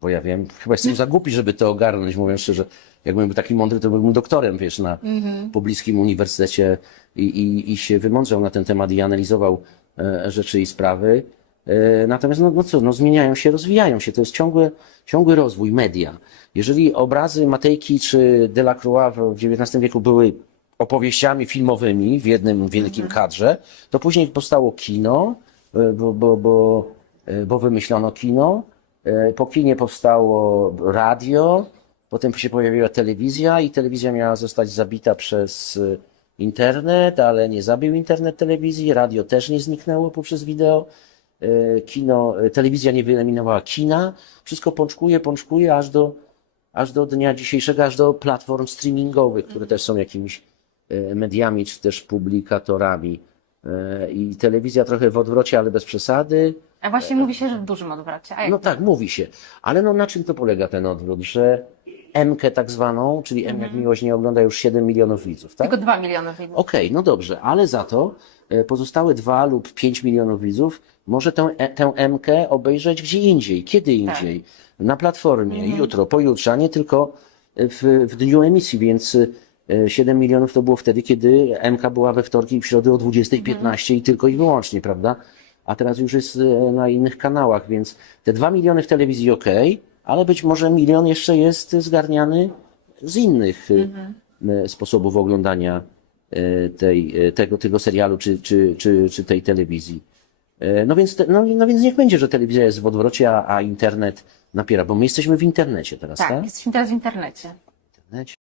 Bo ja wiem, chyba jestem za głupi, żeby to ogarnąć, mówiąc szczerze. Jakbym był taki mądry, to byłbym doktorem, wiesz, na pobliskim uniwersytecie i, i, i się wymądrzał na ten temat i analizował e, rzeczy i sprawy. E, Natomiast, no, no co, no zmieniają się, rozwijają się. To jest ciągły, ciągły rozwój media. Jeżeli obrazy Matejki czy Delacroix w XIX wieku były opowieściami filmowymi w jednym wielkim kadrze, to później powstało kino, e, bo, bo, bo, e, bo wymyślono kino. E, Po kinie powstało radio, potem się pojawiła telewizja i telewizja miała zostać zabita przez e, internet, ale nie zabił internet telewizji, radio też nie zniknęło poprzez wideo. E, Kino, telewizja nie wyeliminowała kina. Wszystko pączkuje, pączkuje aż do, aż do dnia dzisiejszego, aż do platform streamingowych, które też są jakimiś mediami czy też publikatorami. I telewizja trochę w odwrocie, ale bez przesady. A właśnie mówi się, że w dużym odwrocie. No tak, mówi się. Ale no na czym to polega ten odwrót? Że M-kę tak zwaną, czyli M jak miłość nie ogląda już 7 milionów widzów, tak? Tylko 2 miliony widzów. Okej, no dobrze, ale za to e, pozostałe 2 lub 5 milionów widzów może tę, e, tę M-kę obejrzeć gdzie indziej, kiedy indziej, na platformie, jutro, pojutrze, a nie tylko w, w dniu emisji, więc e, 7 milionów to było wtedy, kiedy M-ka była we wtorki i w środę o 20.15 i tylko i wyłącznie, prawda? A teraz już jest e, na innych kanałach, więc te 2 miliony w telewizji ok, ale być może milion jeszcze jest zgarniany z innych e, e, sposobów oglądania tej, tego, tego serialu czy, czy, czy, czy tej telewizji. No więc, te, no, no więc niech będzie, że telewizja jest w odwrocie, a, a internet napiera, bo my jesteśmy w internecie teraz, tak? Tak, jesteśmy teraz w internecie. W internecie.